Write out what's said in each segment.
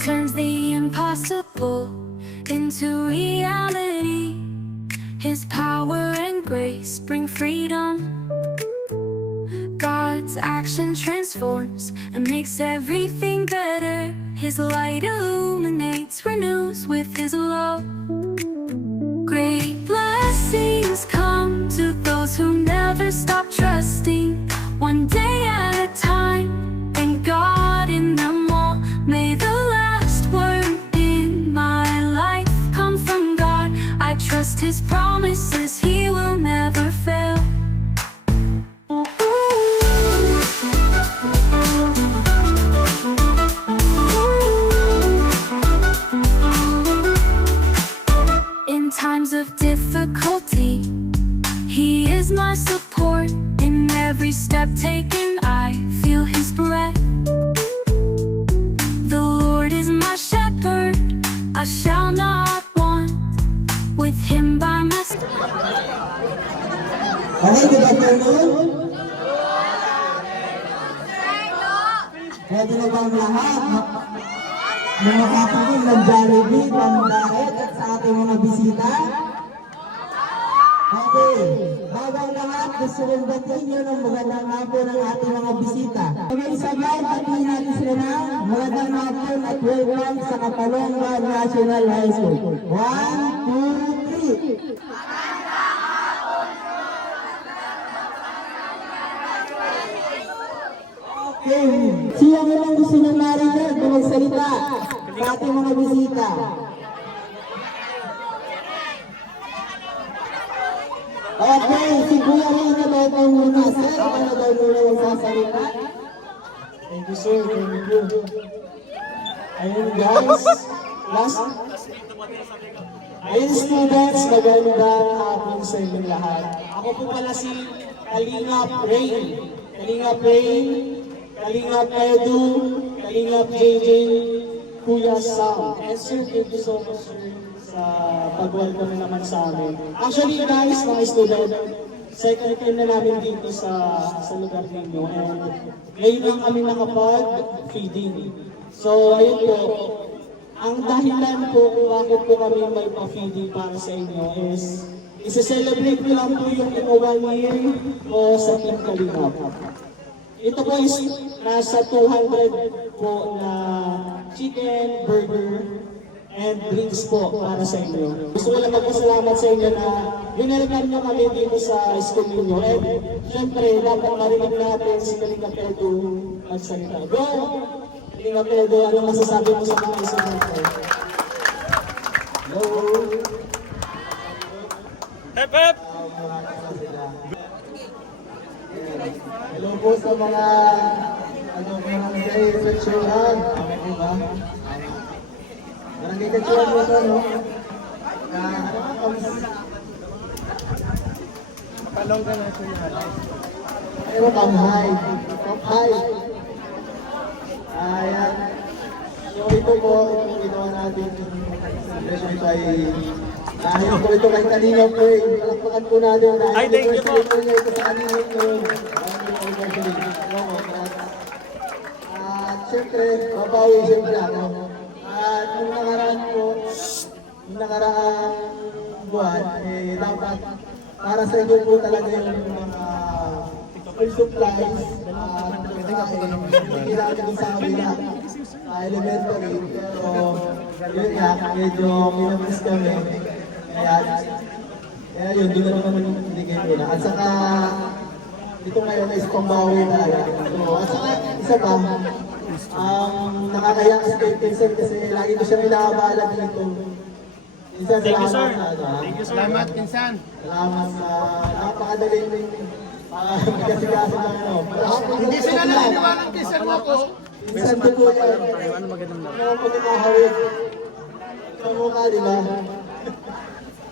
turns the impossible into reality. His power and grace bring freedom. God's action transforms and makes everything better. His light illuminates, renews with His love. Great blessings come to those who never stop trusting, one day at a time, and God in them all. May the last word in my life come from God. I trust His promises, He will never fail. In times of difficulty, He is my support. In every step taken, I feel His breath. The Lord is my shepherd, I shall not want. With Him by my side. Okay, good afternoon. Pwede na bang lahat mga kapatid ng Jollibee, ng Diet at sa ating mga bisita? Okay, bagang lahat, gusto kong batiin nyo ng magandang hapon ng ating mga bisita. Sabay-sabay, batiin natin sila ng magandang hapon at welcome sa Kapalongga National High School. 1, 2, 3. Okay, sino naman gusto nyo marinig na magsalita sa ating mga bisita? Okay, si Kuya Ray na daw muna, sir. Ano daw muna magsasalita? Thank you, sir. Thank you. Ayun, guys. Ayun, students, magandang hapon sa inyong lahat. Ako po pala si Kalingap Rain. Kalingap Rain, Kalingap Edu, Kalingap JJ, Kuya Sam. And sir, thank you so much, sir, sa pag-welcome naman sa amin. Actually, guys, mga student, second time na namin dito sa lugar ninyo. And ngayon lang kami nakapag-feeding. So, ayun po, ang dahilan po kung bakit po kami may pa-feeding para sa inyo is isa-celebrate ko lang po yung 1 year o sa Team Kalingap. Ito po is nasa 200 po na chicken, burger, and drinks po para sa inyo. Gusto ko lang magpasalamat sa inyo na binalikan nyo kami dito sa school ninyo. And syempre, dapat marinig natin si Kalingap Edu magsalita. Go! Kalingap Edu, anong masasabi mo sa mga estudyante? Hello! Hep hep! Hello po sa mga barangay seksyonan. Okay po ba? Barangay seksyonan mo ito, no? Kapalongga National. Ano, kamhay. Kamhay. Ayan. So ito po, itong ginawa natin. Celebration ito ay dahil po ito kay Kanina po eh. Palakpakan po natin. Ay, thank you po. Ito sa Kanina po. At syempre, mabawi syempre ako. At nung nakaraan po, nung nakaraang buwan, eh dapat para sa inyo po talaga yung mga school supplies. Hindi natin sa kabila. Elementary. Pero yun nga, medyo minamiss kami. Kaya yun, doon na naman yung binigay ko na. At saka, dito ngayon is pambawi na. So, at saka, isa pa, nakakaya kasi kay Pinsan kasi lagi ko siyang inaabala dito. Pinsan, Thank you, sir. salamat. Thank you, sir. Salamat, Pinsan. Salamat sa napakadaling magkasigasan ng ano. Hindi sila naniniwala ng Pinsan mo ako. Pinsan ko po yan. Ano magandang lahat? Ano po kinahawin? Sa mukha, di ba?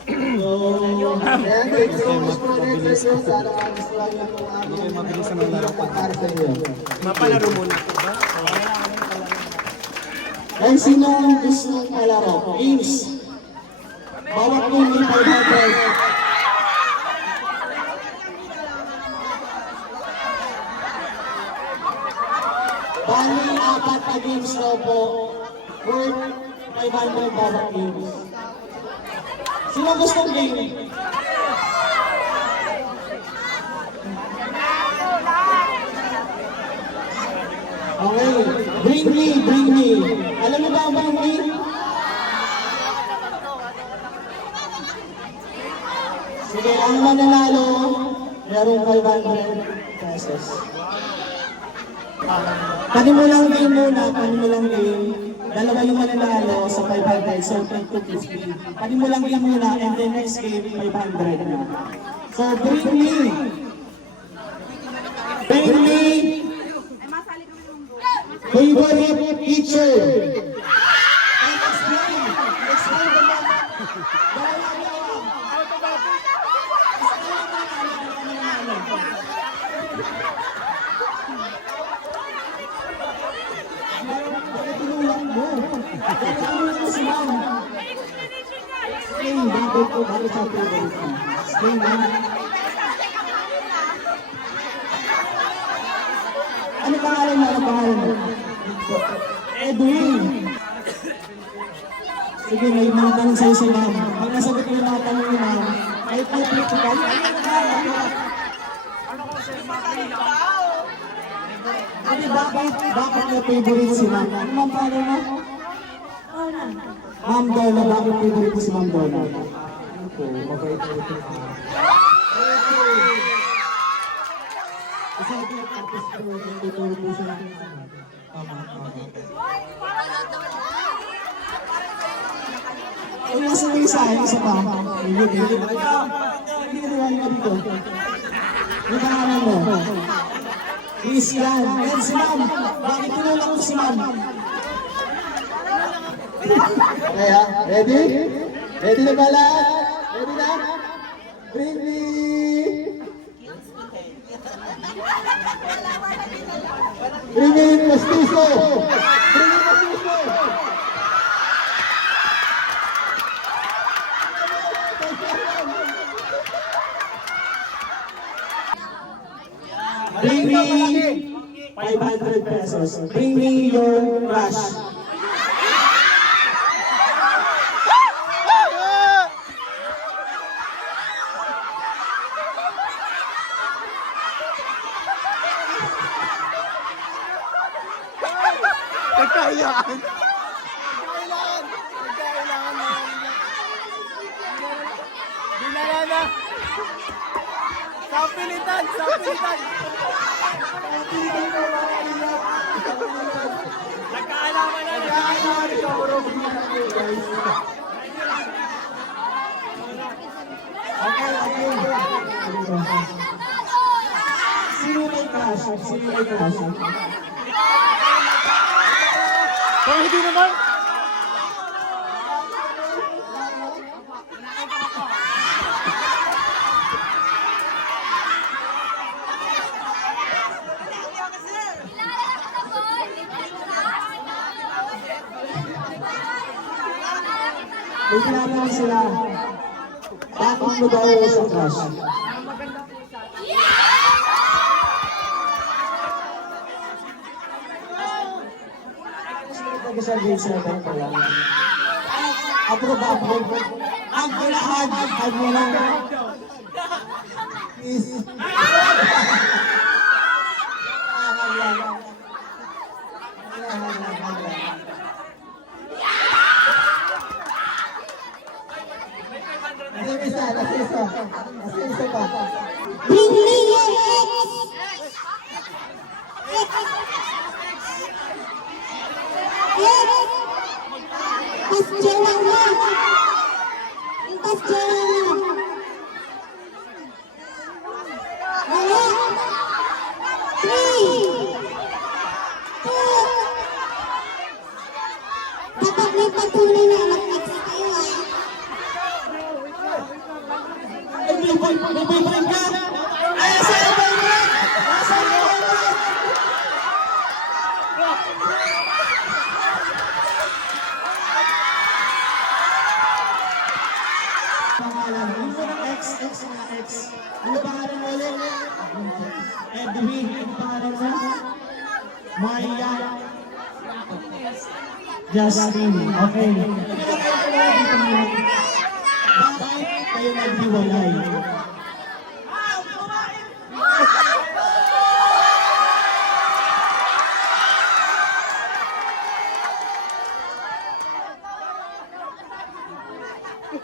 So, ayan, thank you so much po. Next year, sana makagustuhan niyo po ang aming para sa inyo. Mapalaro muna ito ba? Ay, sino gusto ng palaro? Games. Bawat po may 500. Bali, 4 na games daw po. worth 500 bawat games. Sino gustong game? Okay, bring me. Alam mo ba ang bring me? Sige, ang mananalo, merong 500 pesos. Panimulang game muna, panimulang game. Dalawa yung mananalo sa 500, so 250. Panimulang game muna, and then next game, 500 na. So, bring me. Bring me. Favorite teacher. And explain. Explain the matter. Tinulak mo si ma'am. Explain, bakit sa favorite mo? Explain na. Ano pangalan mo? Ano pangalan mo? Edwin. Sige, may mga tanong sa'yo si ma'am. Pag nasagot ko yung mga tanong ni ma'am, ay political. Ano bakit na favorite si ma'am? Ano ma'am pangalan mo? Ma'am Donna, bakit favorite mo si ma'am Donna? Ano po, mabait po ito. Kasi ito yung tapos po, tuturo po siya. Tama. Ay, nasa may isa pa. Hindi ka naman ka dito. Ano pangalan mo? Christian. Ayan si ma'am. Bakit tinulak mo si ma'am? Kaya, ready? Ready na ba lahat? Ready na? Bring me! Bring me Postizo! Bring me Postizo! Bring me 500 pesos. Bring me your crush. Nagkailangan. Dinala na. Sa pilitan. Nagkaalaman na. Sino may crush? Kung hindi naman. May tinatanong sila. Bakit mo daw sa crush? Nag-sabihin sila ba ito lang? Aprobable. Ang kailangan, hag mo lang. Please. Nasa isa pa. Bring me your ex. Pasyalan na. Pasyalan na. Wala. 3, 2. Kapag may patunay na mag-ex kayo May boyfriend ka? Ay, saan ang boyfriend? Nasaan ang boyfriend? Pangalan, yung mga ex mga ex. Ano pangalan mo ulit? Edwin, ano pangalan mo? Maya. Justin. Okay. Bakit kayo naghiwalay?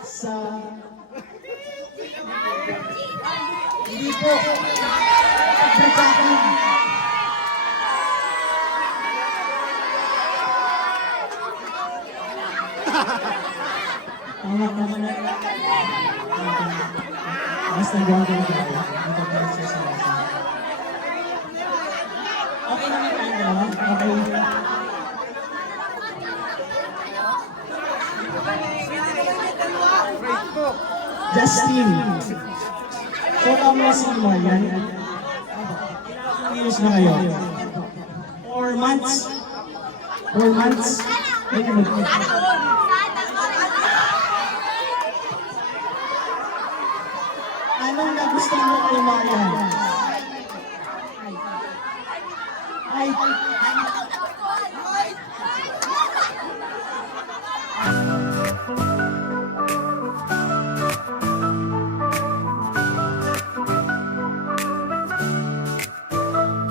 Sa... Hindi po. Pagkakaroon. Tama na. Basta gawa ko na. Okay naman tayo. Okay. Justin. So, kami si Marian. Years na kayo? 4 months. 4 months. Anong nagustuhan mo kay Marian? Ay,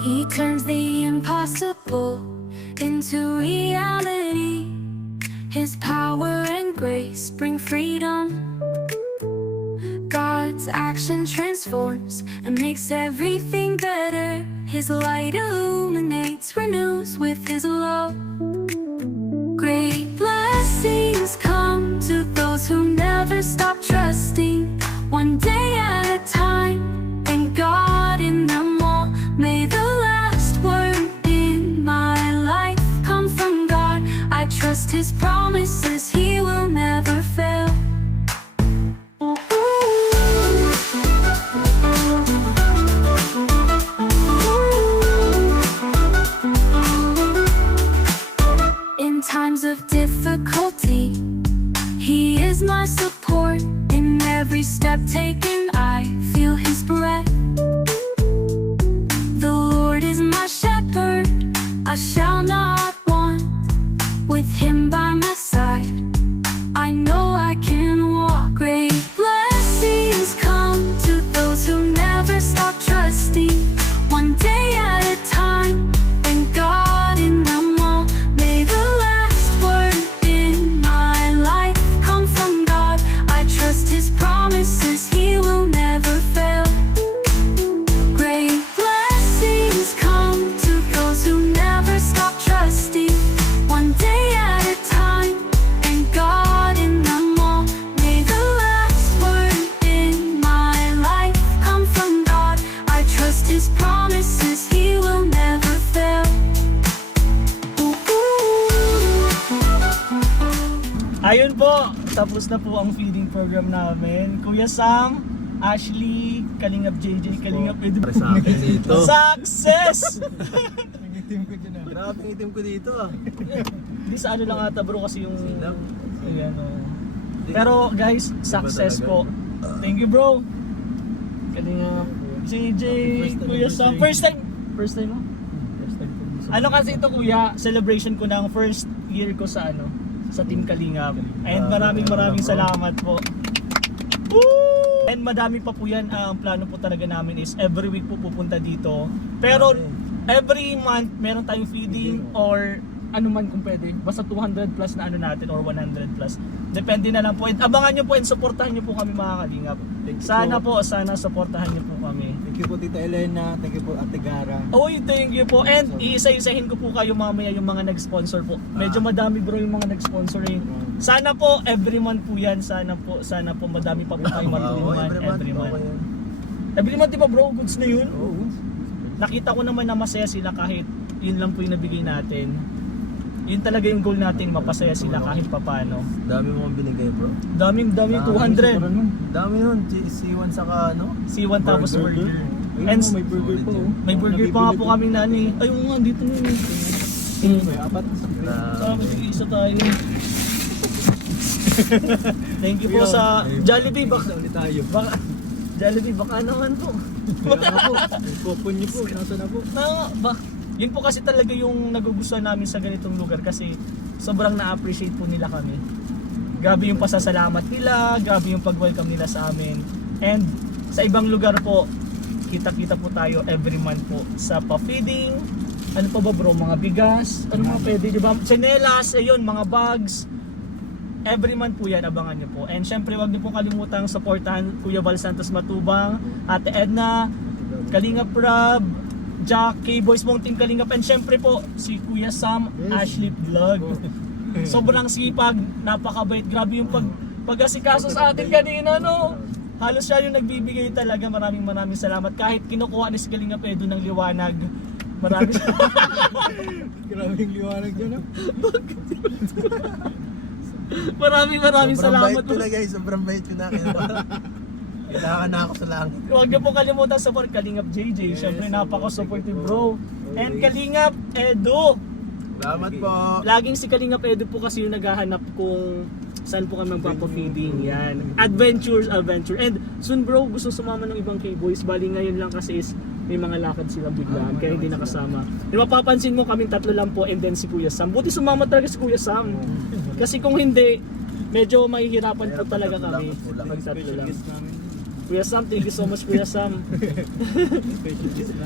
He turns the impossible into reality. His power and grace bring freedom. God's action transforms and makes everything better. His light illuminates, renews with His love. Great blessings come to those who never stop trusting. One day at a time, and God in them all. May the last word in my life come from God. I trust His promises, He will never fail. In times of difficulty, He is my support. In every step taken, I feel His breath. The Lord is my shepherd, I shall not want. With Him by my side, I know I can walk. Great blessings come to those who never stop trusting. One day at a time, and God in them all. May the last word in my life come from God. I trust His promises, He will never fail. Great blessings come to those who never stop trusting. One day at a time, and God in them all. May the last word in my life come from God. I trust His promises, He will never fail. Ayun po, tapos na po ang feeding program namin. Kuya Sam, Ashley, Kalingap JJ, Kalingap Edu. Success! Grabe ang itim ko dito ah. Hindi sa ano lang ata bro kasi yung... Ayan, oh. Pero guys, success po. Thank you bro. Kalingap JJ, Kuya Sam. First time mo? Ano kasi ito kuya, celebration ko ng first year ko sa ano, sa Team Kalingap. And maraming salamat po. Woo! And madami pa po yan. Ang plano po talaga namin is every week po pupunta dito. Pero every month meron tayong feeding or ano man kung pwede. Basta 200 plus na ano natin or 100 plus. Depende na lang po. And abangan nyo po and supportahan nyo po kami mga Kalingap. Sana po, sana supportahan nyo po kami. Thank you po Tita Elena, thank you po Ate Gara. Oy, thank you po. And iisa-isahin ko po kayo mamaya yung mga nag-sponsor po. Medyo madami bro yung mga nag-sponsoring. Sana po every month po yan. Sana po madami pa po kayo matulungan every month. Every month di ba bro? Goods na yun? Oo. Nakita ko naman na masaya sila kahit yun lang po yung nabigay natin. Yun talaga yung goal natin, mapasaya sila kahit papano. Dami mo kong binigay bro. Daming 200. Dami nun, C1 saka ano? C1 tapos burger. And may burger po. may burger pa nga po kami na ano eh. Ayun nga, dito na yun. May apat. Saka mag-isa tayo. Thank you po sa Jollibee. Baka ulit tayo. Jollibee, baka naman po. Kaya nga po, yung coupon niyo po, nasa na po. yun po kasi talaga yung nagugustuhan namin sa ganitong lugar kasi sobrang na-appreciate po nila kami. Grabe yung pasasalamat nila, grabe yung pag-welcome nila sa amin. And sa ibang lugar po, kita-kita po tayo every month po sa pa-feeding. Ano pa ba bro, mga bigas, ano mga pwede, di ba? Tsinelas, ayun, mga bags. Every month po yan, abangan nyo po. And syempre, wag nyo po kalimutang supportahan Kuya Val Santos Matubang, Ate Edna, Kalingap Rob, Jack, K-Boys mong Team Kalingap, and syempre po, si Kuya Sam, Ashley Vlog. Sobrang sipag, napakabait, grabe yung pag-asikaso sa atin kanina, no? Halos siya yung nagbibigay talaga. Maraming salamat. Kahit kinukuha ni si Kalingap Edu ng liwanag, maraming Grabing liwanag dyan, ah. maraming salamat. Sobrang bait ko na guys, sobrang bait ko na. Kailangan na ako sa langit. Huwag niyo po kalimutan support Kalingap JJ. Syempre napaka-supportive bro. And Kalingap Edu. Salamat po. Laging si Kalingap Edu po kasi yung naghahanap kung saan po kami magpapa-feeding. Yan. Adventure. And soon bro, gusto sumama ng ibang K-Boys. Bali ngayon lang kasi is may mga lakad sila biglaan kaya hindi nakasama. And mapapansin mo kaming tatlo lang po and then si Kuya Sam. Buti sumama talaga si Kuya Sam. Kasi kung hindi, medyo mahihirapan po talaga kami. Pag tatlo lang. Kuya Sam, thank you so much Kuya Sam.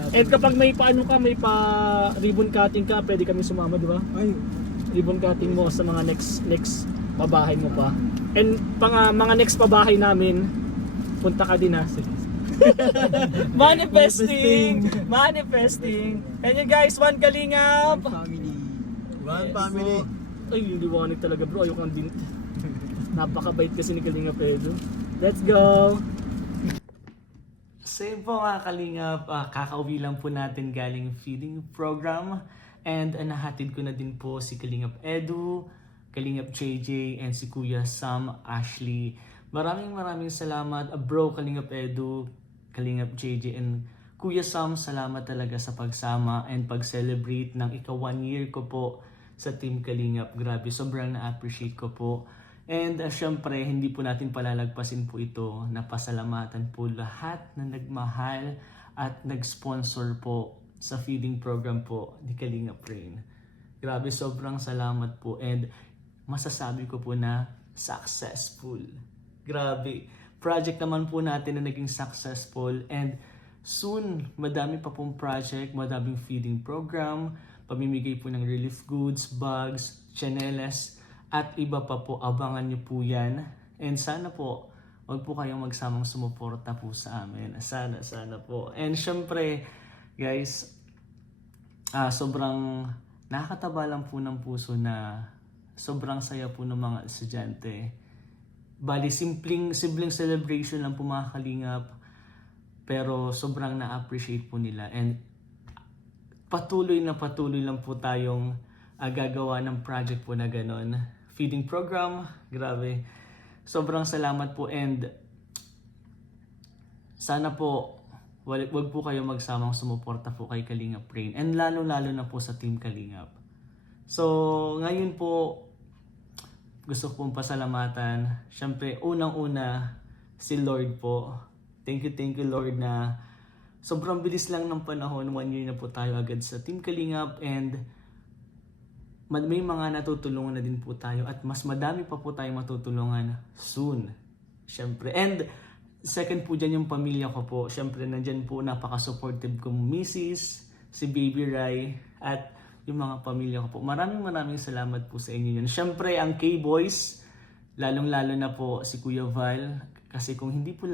And kapag may paano ka, may pa ribbon cutting ka, pwede kami sumama, di ba? Ay, Ribbon cutting mo sa mga next pabahay mo pa. And mga next pabahay namin, punta ka din ha. Manifesting! And yun guys, one Kalingap! family. One Yes. family. Ay, yung liwanag talaga bro, ayoko ang din. Napakabait kasi ni Kalingap Edu. Let's go! Same po mga Kalingap, kakauwi lang po natin galing feeding program. And nahatid ko na din po si Kalingap Edu, Kalingap JJ, and si Kuya Sam Ashley. Maraming salamat bro Kalingap Edu, Kalingap JJ, and Kuya Sam, salamat talaga sa pagsama and pag-celebrate ng ika 1 year ko po sa Team Kalingap. Grabe, sobrang na-appreciate ko po. And syempre, hindi po natin palalagpasin po ito na pasalamatan po lahat na nagmahal at nag-sponsor po sa feeding program po ni Kalingap Rain. Grabe, sobrang salamat po and masasabi ko po na successful. Grabe, project naman po natin na naging successful and soon, madami pa pong project, madaming feeding program, pamimigay po ng relief goods, bags, chanelas, at iba pa po. Abangan nyo po yan. And sana po, wag po kayong magsamang sumuporta po sa amin. Sana po. And syempre, guys, sobrang nakakataba lang po ng puso na sobrang saya po ng mga estudyante. Bali, simpleng celebration lang po mga Kalingap. Pero sobrang na-appreciate po nila. And patuloy lang po tayong gagawa ng project po na ganon. Feeding program, grabe. Sobrang salamat po and sana po wag po kayo magsamang sumuporta po kay Kalingap Rain and lalo na po sa Team Kalingap. So ngayon po gusto kong pasalamatan. Syempre unang-una si Lord po. Thank you Lord na sobrang bilis lang ng panahon. 1 year na po tayo agad sa Team Kalingap and may mga natutulungan na din po tayo at mas madami pa po tayong matutulungan soon. Syempre. And second po dyan yung pamilya ko po. Syempre nandyan po napaka-supportive kong misis, si Baby Rai, at yung mga pamilya ko po. Maraming salamat po sa inyo yun. Syempre ang K-Boys, lalong-lalo na po si Kuya Val. Kasi kung hindi po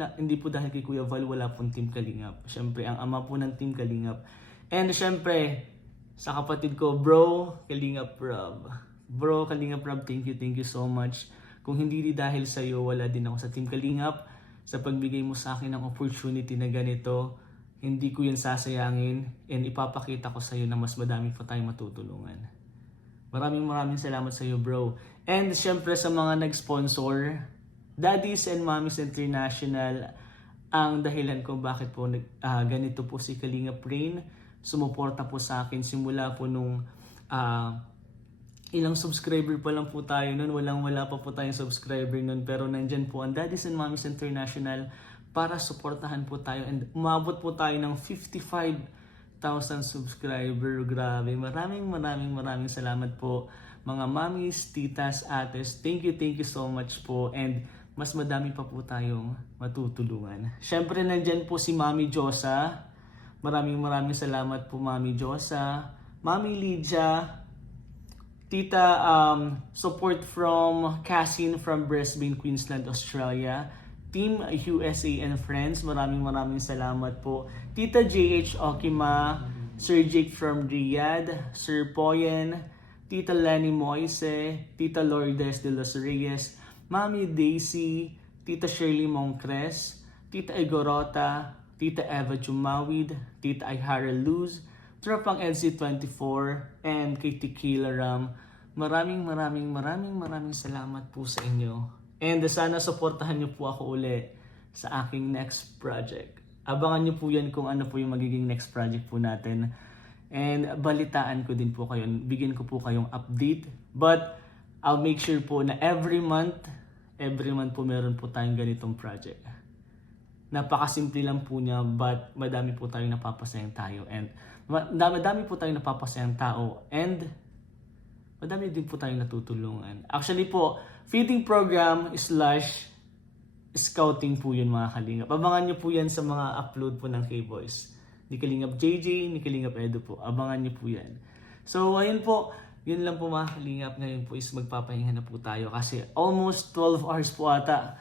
dahil kay Kuya Val, wala pong Team Kalingap. Syempre ang ama po ng Team Kalingap. And syempre, sa kapatid ko, bro, Kalingap Rob. Bro, Kalingap Rob, thank you so much. Kung hindi dahil sa iyo, wala din ako sa Team Kalingap. Sa pagbigay mo sa akin ng opportunity na ganito, hindi ko yun sasayangin and ipapakita ko sa iyo na mas madami pa tayong matutulungan. Maraming salamat sa iyo, bro. And syempre sa mga nag-sponsor, Daddies and Mommies International, ang dahilan kung bakit po ganito po si Kalingap Rain. Sumuporta po sa akin simula po nung ilang subscriber pa lang po tayo nun. Wala pa po tayong subscriber nun. Pero nandyan po ang Daddies and Mommies International para suportahan po tayo. And umabot po tayo ng 55,000 subscriber. Grabe. Maraming salamat po. Mga mamis, titas, ates, thank you so much po. And mas madami pa po tayong matutulungan. Syempre nandyan po si Mami Josa. Maraming salamat po Mami Josa. Mami Lydia. Tita, support from Cassin from Brisbane, Queensland, Australia. Team USA and Friends, maraming salamat po. Tita JH Okima, Sir Jake from Riyadh, Sir Poyen, Tita Lenny Moise, Tita Lourdes de los Reyes, Mami Daisy, Tita Shirley Moncres, Tita Igorota, Tita Eva Jumawid, Tita Ihara Luz, Tropang NC24, and kay Tequila Ram. Maraming salamat po sa inyo. And sana supportahan niyo po ako uli sa aking next project. Abangan niyo po yan kung ano po yung magiging next project po natin. And balitaan ko din po kayo. Bigyan ko po kayong update. But I'll make sure po na every month po meron po tayong ganitong project. Napakasimple lang po niya, but madami po tayong napapasayang tayo. And madami po tayong napapasayang tao. And madami din po tayong natutulungan. Actually po, feeding program / scouting po yun mga kalingap. Abangan nyo po yan sa mga upload po ng K-Boys. Ni Kalingap JJ, ni Kalingap Edo po. Abangan nyo po yan. So ayun po, yun lang po mga kalingap. Ngayon po is magpapahinga na po tayo kasi almost 12 hours po ata.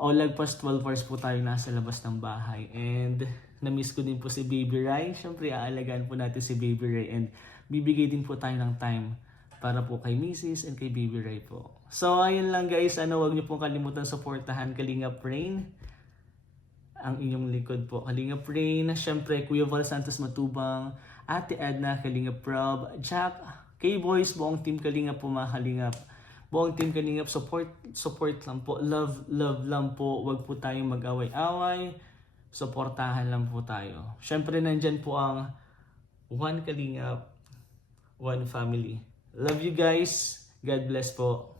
O lagpas 12 hours po tayo nasa labas ng bahay. And na-miss ko din po si Baby Rai. Siyempre aalagaan po natin si Baby Rai and bibigay din po tayo ng time para po kay Mrs. and kay Baby Rai po. So ayun lang guys, huwag niyo pong kalimutan supportahan Kalingap Rain. Ang inyong likod po, Kalingap Rain. Siyempre, Kuya Val Santos Matubang, Ate Edna, Kalingap Rob, Jack, K-Boys, buong team Kalingap po mga Kalingap. Buong team Kalingap, support lang po. Love lang po. Huwag po tayong mag-away-away. Supportahan lang po tayo. Siyempre, nandyan po ang One Kalingap, One Family. Love you guys. God bless po.